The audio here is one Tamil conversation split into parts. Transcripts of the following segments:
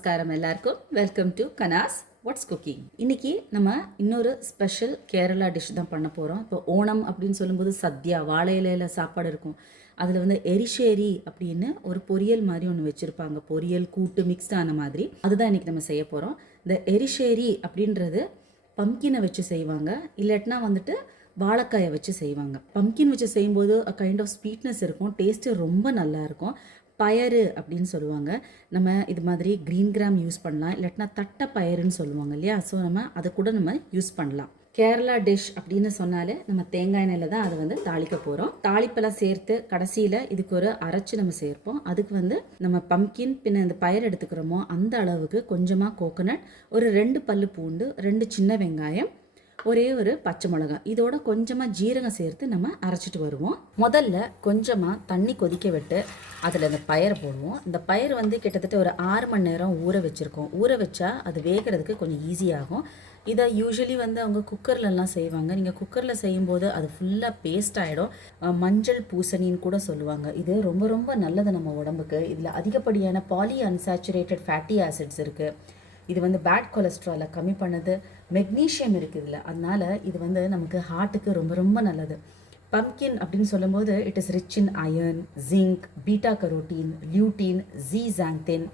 நமஸ்காரம் எல்லாருக்கும். வெல்கம் டு கனாஸ் வாட்ஸ் குக்கிங். இன்னைக்கு நம்ம இன்னொரு ஸ்பெஷல் கேரளா டிஷ் தான் பண்ண போகிறோம். இப்போ ஓணம் அப்படின்னு சொல்லும்போது சத்யா வாழை இலையில சாப்பாடு இருக்கும். அதில் வந்து எரிஷேரி அப்படின்னு ஒரு பொரியல் மாதிரி ஒன்று வச்சுருப்பாங்க. பொரியல் கூட்டு மிக்ஸ்டான மாதிரி அதுதான் இன்றைக்கி நம்ம செய்ய போகிறோம். இந்த எரிஷேரி அப்படின்றது பம்கினை வச்சு செய்வாங்க, இல்லாட்டினா வந்துட்டு வாழைக்காயை வச்சு செய்வாங்க. பம்கின் வச்சு செய்யும்போது கைண்ட் ஆஃப் ஸ்வீட்னஸ் இருக்கும், டேஸ்ட்டு ரொம்ப நல்லா இருக்கும். பயறு அப்படின்னு சொல்லுவாங்க. நம்ம இது மாதிரி க்ரீன் கிராம் யூஸ் பண்ணலாம், இல்லாட்டினா தட்டை பயறுன்னு சொல்லுவாங்க இல்லையா. ஸோ நம்ம அதை கூட நம்ம யூஸ் பண்ணலாம். கேரளா டிஷ் அப்படின்னு சொன்னாலே நம்ம தேங்காய் எண்ணெயில் தான் அதை வந்து தாளிக்க போகிறோம். தாளிப்பெல்லாம் சேர்த்து கடைசியில் இதுக்கு ஒரு அரைச்சி நம்ம சேர்ப்போம். அதுக்கு வந்து நம்ம பம்கின் பின்ன இந்த பயறு எடுத்துக்கிறோமோ அந்த அளவுக்கு கொஞ்சமாக கோகோனட், ஒரு 2 பல்லு பூண்டு, 2 சின்ன வெங்காயம், ஒரே ஒரு பச்சை மிளகாய், இதோட கொஞ்சமாக ஜீரகம் சேர்த்து நம்ம அரைச்சிட்டு வருவோம். முதல்ல கொஞ்சமாக தண்ணி கொதிக்க விட்டு அதில் இந்த பயிரை போடுவோம். இந்த பயிர் வந்து கிட்டத்தட்ட ஒரு 6 மணி நேரம் ஊற வச்சுருக்கோம். ஊற வச்சா அது வேகிறதுக்கு கொஞ்சம் ஈஸியாகும். இதை யூஸ்வலி வந்து அவங்க குக்கர்லலாம் செய்வாங்க. நீங்கள் குக்கரில் செய்யும்போது அது ஃபுல்லாக பேஸ்ட் ஆகிடும். மஞ்சள் பூசணின்னு கூட சொல்லுவாங்க. இது ரொம்ப ரொம்ப நல்லது நம்ம உடம்புக்கு. இதில் அதிகப்படியான பாலி அன்சாச்சுரேட்டட் ஃபேட்டி ஆசிட்ஸ் இருக்குது. இது வந்து பேட் கொலஸ்ட்ராலை கம்மி பண்ணுது. மெக்னீஷியம் இருக்குது இதில், அதனால் இது வந்து நமக்கு ஹார்ட்டுக்கு ரொம்ப ரொம்ப நல்லது. பம்கின் அப்படின்னு சொல்லும்போது it is rich in iron, zinc, beta carotene, lutein, zeaxanthin,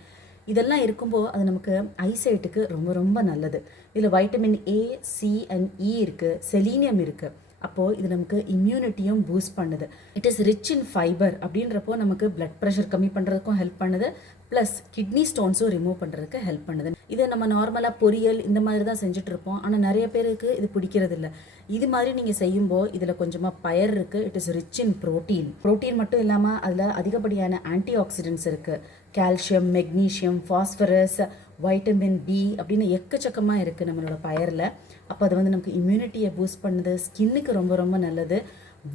இதெல்லாம் இருக்கும்போது அது நமக்கு ஐசைட்டுக்கு ரொம்ப ரொம்ப நல்லது. இதில் vitamin A, C and E இருக்குது, செலீனியம் இருக்குது. அப்போது இது நமக்கு இம்யூனிட்டியும் பூஸ்ட் பண்ணுது. It is rich in fibre அப்படின்றப்போ நமக்கு பிளட் ப்ரெஷர் கம்மி பண்ணுறதுக்கும் ஹெல்ப் பண்ணுது, ப்ளஸ் கிட்னி ஸ்டோன்ஸும் ரிமூவ் பண்ணுறதுக்கு ஹெல்ப் பண்ணுது. இதை நம்ம நார்மலாக பொரியல் இந்த மாதிரி தான் செஞ்சுட்ருப்போம். ஆனால் நிறைய பேருக்கு இது பிடிக்கிறது இல்லை. இது மாதிரி நீங்கள் செய்யும்போது இதில் கொஞ்சமாக பயர் இருக்குது. It is rich in protein. Protein மட்டும் இல்லாமல் அதில் அதிகப்படியான ஆன்டி ஆக்சிடென்ட்ஸ் இருக்குது. Calcium, magnesium, phosphorus, vitamin B அப்படின்னு எக்கச்சக்கமாக இருக்குது நம்மளோட பயரில். அப்போ அது வந்து நமக்கு இம்யூனிட்டியை பூஸ்ட் பண்ணுது, ஸ்கின்னுக்கு ரொம்ப ரொம்ப நல்லது,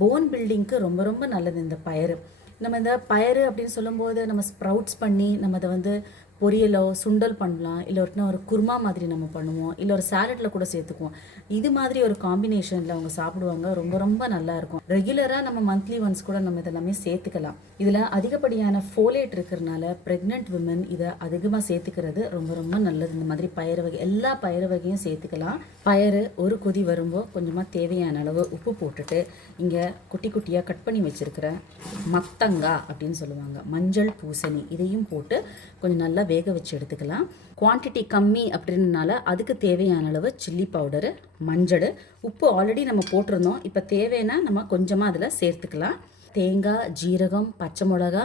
போன் பில்டிங்க்கு ரொம்ப ரொம்ப நல்லது இந்த பயறு. நம்ம இந்த பயறு அப்படின்னு சொல்லும்போது நம்ம ஸ்ப்ரவுட்ஸ் பண்ணி நம்ம அதை வந்து பொரியலோ சுண்டல் பண்ணலாம், இல்லை ஒரு குருமா மாதிரி நம்ம பண்ணுவோம், இல்லை ஒரு சாலட்டில் கூட சேர்த்துக்குவோம். இது மாதிரி ஒரு காம்பினேஷனில் அவங்க சாப்பிடுவாங்க, ரொம்ப ரொம்ப நல்லாயிருக்கும். ரெகுலராக நம்ம மந்த்லி ஒன்ஸ் கூட நம்ம இதெல்லாமே சேர்த்துக்கலாம். இதில் அதிகப்படியான ஃபோலேட் இருக்கிறதுனால ப்ரெக்னென்ட் விமன் இதை அதிகமாக சேர்த்துக்கிறது ரொம்ப ரொம்ப நல்லது. இந்த மாதிரி பயிறு வகை எல்லா பயிறு வகையும் சேர்த்துக்கலாம். பயறு ஒரு கொதி வரும்போது கொஞ்சமாக தேவையான அளவு உப்பு போட்டுட்டு இங்கே குட்டி குட்டியாக கட் பண்ணி வச்சுருக்கிற மத்தங்காய் அப்படின்னு சொல்லுவாங்க, மஞ்சள் பூசணி, இதையும் போட்டு கொஞ்சம் நல்லா வேக வச்சு எடுத்துக்கலாம். குவான்டிட்டி கம்மி அப்படின்றனால அதுக்கு தேவையான அளவு சில்லி பவுடரு, மஞ்சள், உப்பு ஆல்ரெடி நம்ம போட்டிருந்தோம். இப்போ தேவைன்னா நம்ம கொஞ்சமாக அதில் சேர்த்துக்கலாம். தேங்காய், ஜீரகம், பச்சை மிளகா,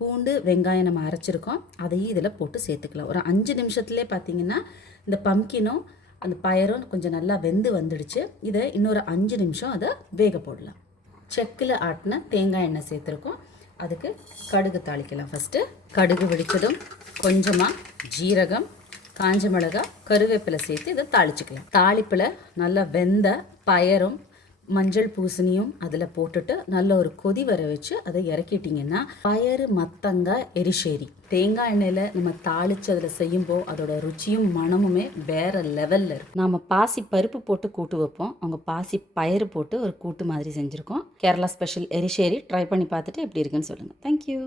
பூண்டு, வெங்காயம் நம்ம அரைச்சிருக்கோம், அதையும் இதில் போட்டு சேர்த்துக்கலாம். ஒரு 5 நிமிஷத்துலேயே பார்த்தீங்கன்னா இந்த பம்கினும் அந்த பயரும் கொஞ்சம் நல்லா வெந்து வந்துடுச்சு. இதை இன்னொரு 5 நிமிஷம் அதை வேக போடலாம். செக்கில் ஆட்டின தேங்காய் எண்ணெய் சேர்த்துருக்கோம். அதுக்கு கடுகு தாளிக்கலாம். ஃபஸ்ட்டு கடுகு வெடிச்சதும் கொஞ்சமாக ஜீரகம், காஞ்ச மிளகாய், கருவேப்பிலை சேர்த்து இதை தாளிச்சுக்கலாம். தாளிப்பில் நல்லா வெந்த பயரும் மஞ்சள் பூசணியும் அதில் போட்டுட்டு நல்ல ஒரு கொதி வர வச்சு அதை இறக்கிட்டிங்கன்னா பயறு மத்தங்காய் எரிஷேரி. தேங்காய் எண்ணெயில் நம்ம தாளித்து அதில் செய்யும்போது அதோட ருச்சியும் மனமுமே வேறு லெவலில் இருக்கும். நாம் பாசி பருப்பு போட்டு கூட்டு வைப்போம், அவங்க பாசி பயறு போட்டு ஒரு கூட்டு மாதிரி செஞ்சுருக்கோம். கேரளா ஸ்பெஷல் எரிஷேரி ட்ரை பண்ணி பார்த்துட்டு எப்படி இருக்குன்னு சொல்லுங்கள். தேங்க்யூ.